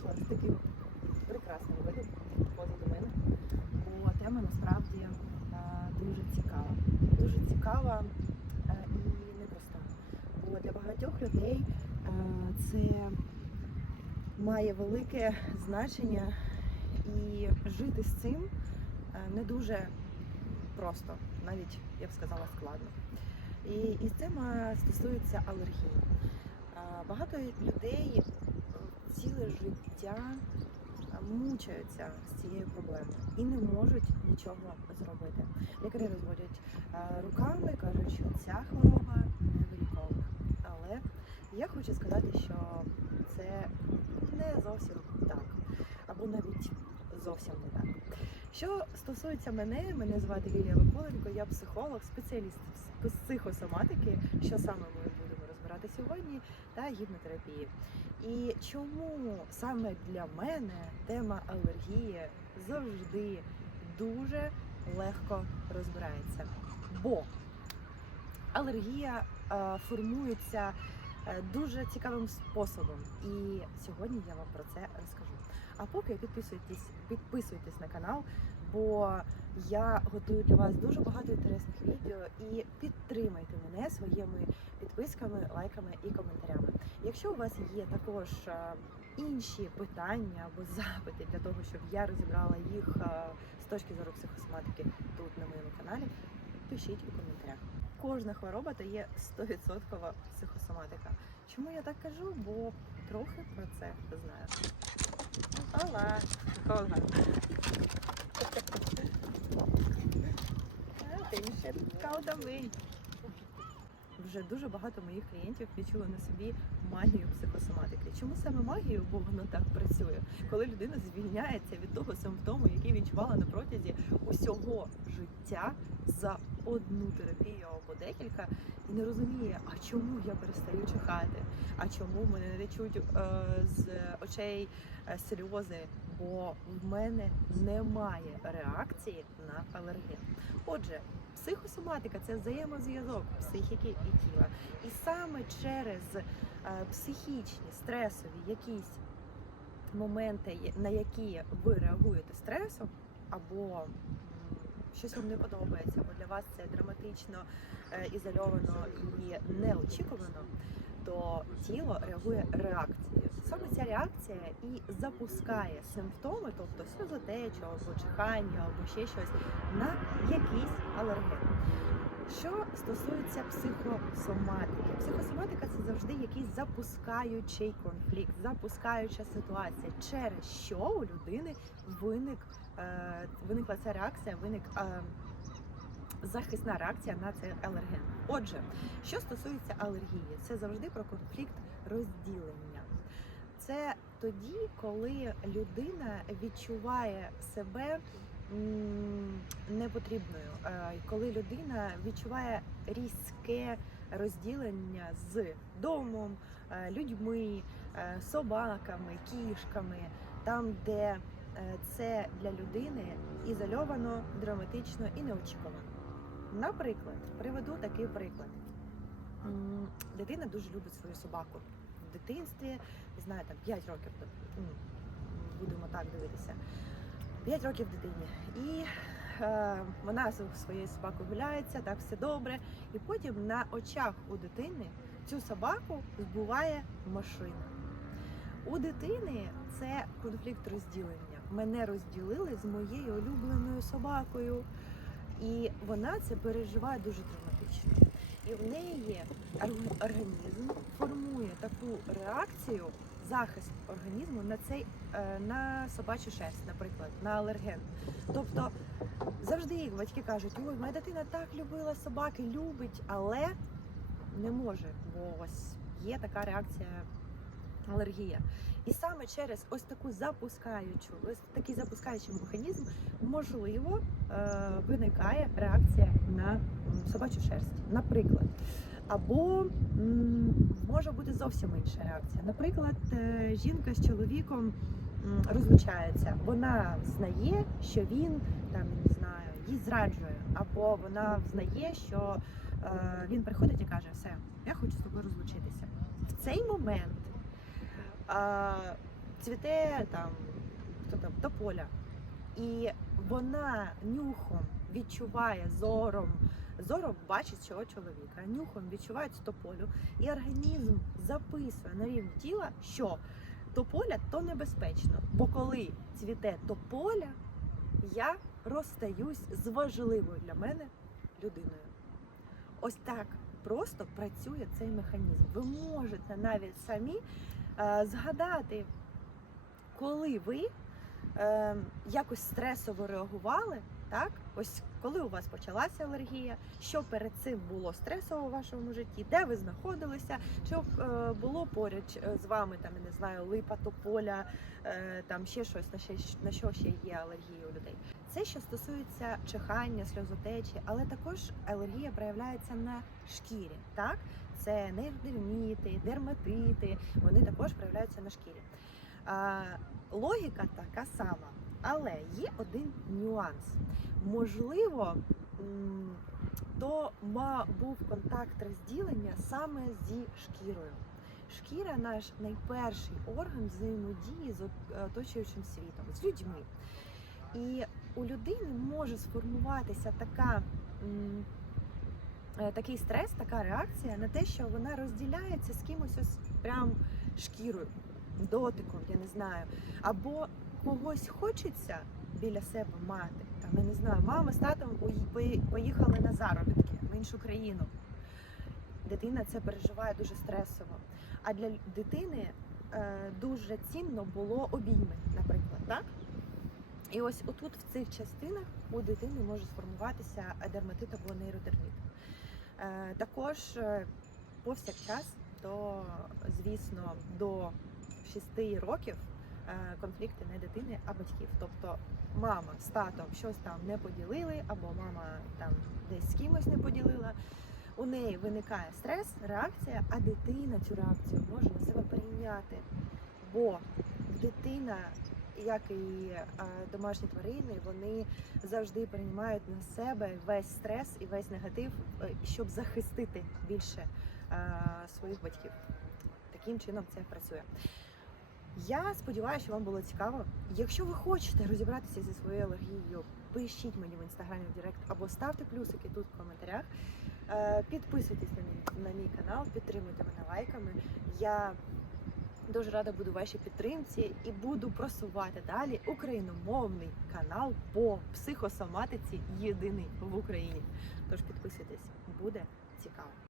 вийшла з таким прекрасним видом позаду мене. Бо тема насправді е, дуже цікава. Дуже цікава е, і непроста. Бо для багатьох людей е, це має велике значення і жити з цим не дуже просто, навіть я б сказала складно. І, і тема стосується алергії. Багато людей ціле життя е, мучаються з цією проблемою і не можуть нічого зробити. Лікарі розводять е, руками, кажуть, що ця хвороба не виліковна. Але я хочу сказати, що це не зовсім так, або навіть зовсім не так. Що стосується мене, мене звати Лілія Виколенко, я психолог, спеціаліст з психосоматики, що саме ми сьогодні, та гіпнотерапії. І чому саме для мене тема алергії завжди дуже легко розбирається? Бо алергія е, формується е, дуже цікавим способом. І сьогодні я вам про це розкажу. А поки підписуйтесь, підписуйтесь на канал, бо я готую для вас дуже багато інтересних відео і підтримайте мене своїми підписками, лайками і коментарями. Якщо у вас є також е, інші питання або запити для того, щоб я розібрала їх е, з точки зору психосоматики тут на моєму каналі, пишіть у коментарях. Кожна хвороба то є 100% психосоматика. Чому я так кажу? Бо трохи про це знаю. Ола! Ола! Attention, каудами. Вже дуже багато моїх клієнтів відчули на собі магію психосоматики. Чому саме магію? Бо воно так працює. Коли людина звільняється від того симптому, який відчувала на протязі усього життя за одну терапію або декілька, і не розуміє, а чому я перестаю чихати, а чому мене не течуть е, з очей е, сльози, бо в мене немає реакції на алерген. Отже, психосоматика це взаємозв'язок психіки і тіла. І саме через е, психічні стресові якісь моменти, на які ви реагуєте стресом, або щось вам не подобається, або для вас це драматично, е, ізольовано і неочікувано, то тіло реагує реакцією. Саме ця реакція і запускає симптоми, тобто сльозотечу, або чихання, або ще щось, на якийсь алерген. Що стосується психосоматики, психосоматика це завжди якийсь запускаючий конфлікт, запускаюча ситуація, через що у людини виник, е, виникла ця реакція, виник е, захисна реакція на цей алерген. Отже, що стосується алергії, це завжди про конфлікт розділення. Це тоді, коли людина відчуває себе непотрібною, е, коли людина відчуває різке розділення з домом, е, людьми, е, собаками, кішками, там, де це для людини ізольовано, драматично і неочікувано. Наприклад, приведу такий приклад. Дитина дуже любить свою собаку. Дитинстві, не знаю, там 5 років, будемо так дивитися. 5 років дитині. І е, вона зі своєю собакою гуляється, так все добре. І потім на очах у дитини цю собаку збуває машина. У дитини це конфлікт розділення. Мене розділили з моєю улюбленою собакою. І вона це переживає дуже драматично. І в неї орг- організм формує таку реакцію, захист організму на цей е, на собачу шерсть, наприклад, на алерген. Тобто завжди батьки кажуть, ой, моя дитина так любила собаки, любить, але не може, бо ось є така реакція алергія. І саме через ось таку запускаючу, ось такий запускаючий механізм, можливо, е, виникає реакція на собачу шерсть, наприклад. Або може бути зовсім інша реакція. Наприклад, е, жінка з чоловіком розлучається, вона знає, що він там не знаю, її зраджує, або вона взнає, що е, він приходить і каже: все, я хочу з тобою розлучитися. В цей момент цвіте там, хто там тополя. І вона нюхом відчуває зором, зором бачить цього чоловіка, нюхом відчуває цю тополю, і організм записує на рівні тіла, що тополя то небезпечно. Бо коли цвіте тополя, я розстаюсь з важливою для мене людиною. Ось так просто працює цей механізм. Ви можете навіть самі е, згадати, коли ви е, якось стресово реагували, так? Ось коли у вас почалася алергія, що перед цим було стресово у вашому житті, де ви знаходилися, що е, було поряд е, з вами, там я не знаю, липа, тополя, е, там ще щось на ще на що ще є алергії у людей. Це що стосується чихання, сльозотечі, але також алергія проявляється на шкірі. Так, це нейродерміти, дерматити, вони також проявляються на шкірі. А, логіка така сама, але є один нюанс. Можливо, то був контакт розділення саме зі шкірою. Шкіра наш найперший орган взаємодії з оточуючим світом, з людьми. І у людини може сформуватися така, е, такий стрес, така реакція на те, що вона розділяється з кимось ось прям шкірою, дотиком, я не знаю. Або когось хочеться біля себе мати. Там, я не знаю, мама з татом пої- пої- поїхали на заробітки в іншу країну. Дитина це переживає дуже стресово. А для дитини е, дуже цінно було обійми, наприклад, так? І ось отут в цих частинах у дитини може сформуватися дерматит або нейродерміт. Е, також е, повсякчас, то звісно, до 6 років конфлікти не дитини, а батьків. Тобто мама з татом щось там не поділили, або мама там десь з кимось не поділила. У неї виникає стрес, реакція, а дитина цю реакцію може на себе прийняти. Бо дитина, як і е, домашні тварини, вони завжди приймають на себе весь стрес і весь негатив, е, щоб захистити більше е, своїх батьків. Таким чином це працює. Я сподіваюся, що вам було цікаво. Якщо ви хочете розібратися зі своєю алергією, пишіть мені в інстаграмі в Директ або ставте плюсики тут в коментарях. Е, Підписуйтесь на мій, на мій канал, підтримуйте мене лайками. Я дуже рада буду вашій підтримці і буду просувати далі україномовний канал по психосоматиці єдиний в Україні. Тож підписуйтесь, буде цікаво.